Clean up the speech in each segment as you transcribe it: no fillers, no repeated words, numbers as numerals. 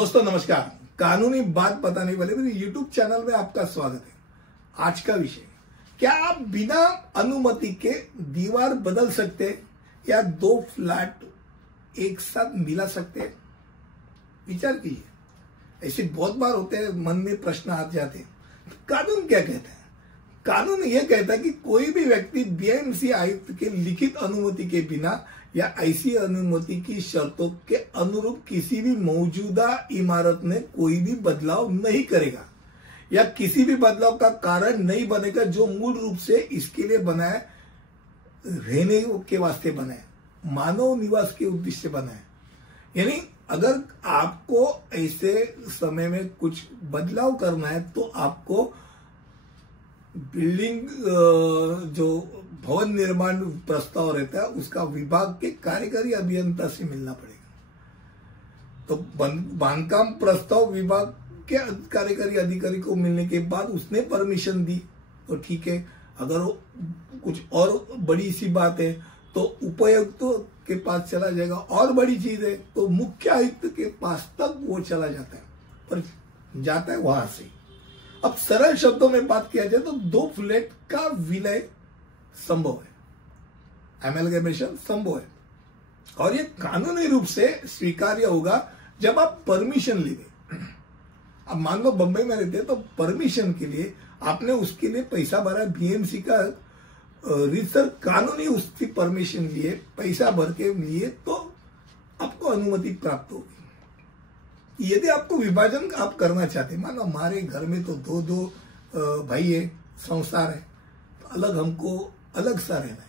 दोस्तों नमस्कार। कानूनी बात बताने वाले मेरे YouTube चैनल में आपका स्वागत है। आज का विषय, क्या आप बिना अनुमति के दीवार बदल सकते हैं या दो फ्लैट एक साथ मिला सकते हैं? विचार कीजिए। ऐसे बहुत बार होते हैं, मन में प्रश्न आ जाते हैं। कानून क्या कहता है? कानून यह कहता है कि कोई भी व्यक्ति बीएमसी आयुक्त के लिखित अनुमति के बिना या ऐसी अनुमति की शर्तों के अनुरूप किसी भी मौजूदा इमारत में कोई भी बदलाव नहीं करेगा या किसी भी बदलाव का कारण नहीं बनेगा जो मूल रूप से इसके लिए बना है, रहने के वास्ते बना है, मानव निवास के उद्देश्य बना है। यानी अगर आपको ऐसे समय में कुछ बदलाव करना है तो आपको बिल्डिंग जो भवन निर्माण प्रस्ताव रहता है उसका विभाग के कार्यकारी अभियंता से मिलना पड़ेगा। तो बांधकाम प्रस्ताव विभाग के कार्यकारी अधिकारी को मिलने के बाद उसने परमिशन दी तो ठीक है। अगर वो कुछ और बड़ी सी बात है तो उपायुक्त के पास चला जाएगा, और बड़ी चीज है तो मुख्य आयुक्त के पास तक वो चला जाता है, पर जाता है वहां से। अब सरल शब्दों में बात किया जाए तो दो फ्लैट का विलय संभव है, एमलगेमेशन संभव है, और ये कानूनी रूप से स्वीकार्य होगा जब आप परमिशन लेंगे। अब मान लो बंबई में रहते हैं तो परमिशन के लिए आपने उसके लिए पैसा भरा, बीएमसी का रिसर कानूनी उसकी परमिशन लिए, पैसा भर के लिए, तो आपको अनुमति प्राप्त होगी। यदि आपको विभाजन आप करना चाहते, मानो हमारे घर में तो दो भाई है, संसार है, तो अलग हमको अलग सा रहना है,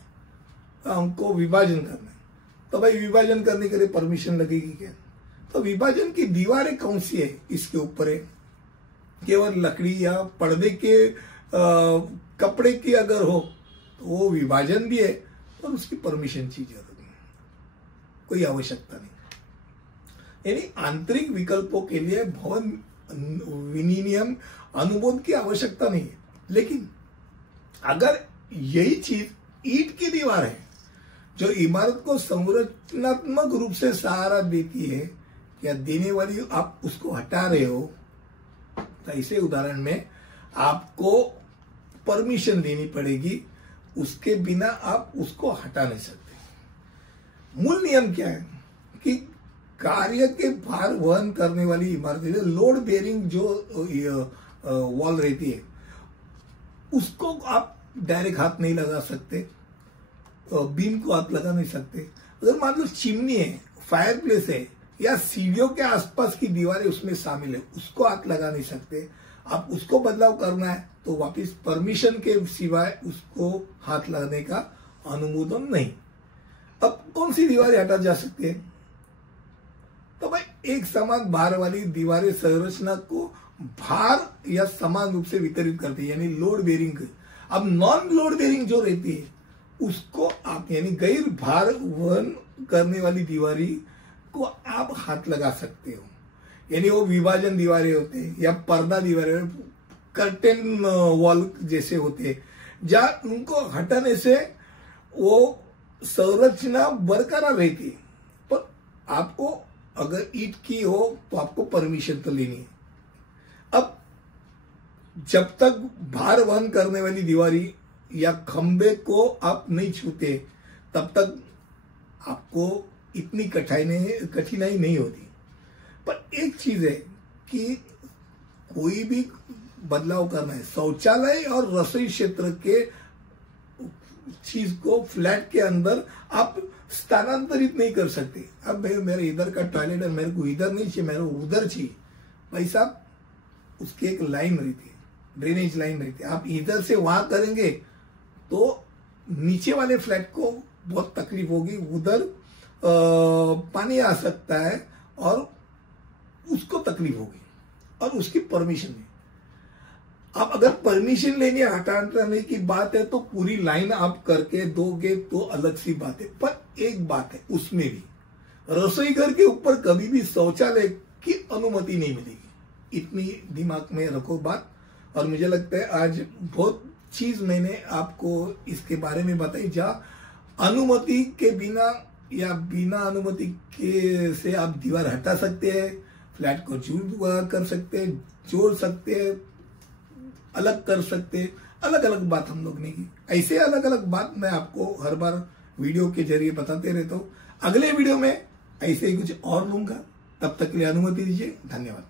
तो हमको विभाजन करना है, तो भाई विभाजन करने के लिए परमिशन लगेगी क्या? तो विभाजन की दीवारें कौन सी है इसके ऊपर है। केवल लकड़ी या पर्दे के कपड़े की अगर हो तो वो विभाजन भी है और उसकी परमिशन चाहिए, कोई आवश्यकता नहीं। यानी आंतरिक विकल्पों के लिए भवन विनियम अनुमोदन की आवश्यकता नहीं है। लेकिन अगर यही चीज ईंट की दीवार है जो इमारत को संरचनात्मक रूप से सहारा देती है या देने वाली, आप उसको हटा रहे हो, तो ऐसे उदाहरण में आपको परमिशन देनी पड़ेगी, उसके बिना आप उसको हटा नहीं सकते। मूल नियम क्या है कि कार्य के भार वहन करने वाली इमारत, लोड बेयरिंग जो वॉल रहती है उसको आप डायरेक्ट हाथ नहीं लगा सकते, बीम को हाथ लगा नहीं सकते। अगर मान लो चिमनी है, फायर प्लेस है या सीढ़ियों के आसपास की दीवारें उसमें शामिल है, उसको हाथ लगा नहीं सकते। आप उसको बदलाव करना है तो वापस परमिशन के सिवाय उसको हाथ लगाने का अनुमोदन नहीं। अब कौन सी दीवारें हटा जा सकती है? तो भाई एक समान भार वाली दीवारें संरचना को भार या समान रूप से वितरित करती है, यानी लोड बेरिंग। अब नॉन लोड बेरिंग जो रहती है उसको आप, यानी गैर भार वहन करने वाली दीवारी को आप हाथ लगा सकते हो, यानी वो विभाजन दीवारें होते हैं या पर्दा दीवारें, कर्टेन वॉल जैसे होते हैं, जहां उनको हटाने से वो संरचना बरकरार रहती है। पर आपको अगर ईंट की हो तो आपको परमिशन तो लेनी है। अब जब तक भार वहन करने वाली दीवारी या खंबे को आप नहीं छूते तब तक आपको इतनी कठिनाई नहीं होती। पर एक चीज है कि कोई भी बदलाव करना है, शौचालय और रसोई क्षेत्र के चीज को फ्लैट के अंदर आप स्थानांतरित नहीं कर सकते। अब मेरे इधर का टॉयलेट है, मेरे को इधर नहीं चाहिए, मेरे को उधर चाहिए, भाई साहब उसकी एक लाइन रहती है, ड्रेनेज लाइन रहती है। आप इधर से वहां करेंगे तो नीचे वाले फ्लैट को बहुत तकलीफ होगी, उधर पानी आ सकता है और उसको तकलीफ होगी, और उसकी परमिशन नहीं। अब अगर परमिशन लेनी, हटाने की बात है तो पूरी लाइन आप करके दोगे तो अलग सी बात है। पर एक बात है, उसमें भी रसोई घर के ऊपर कभी भी शौचालय की अनुमति नहीं मिलेगी। इतनी दिमाग में रखो बात। और मुझे लगता है आज बहुत चीज मैंने आपको इसके बारे में बताई, जहां अनुमति के बिना या बिना अनुमति के से आप दीवार हटा सकते हैं, फ्लैट को कर सकते, जोड़ सकते, अलग कर सकते, अलग अलग बात हम लोग ने की। ऐसे अलग अलग बात मैं आपको हर बार वीडियो के जरिए बताते रहता हूँ। अगले वीडियो में ऐसे ही कुछ और लूंगा, तब तक के लिए अनुमति दीजिए। धन्यवाद।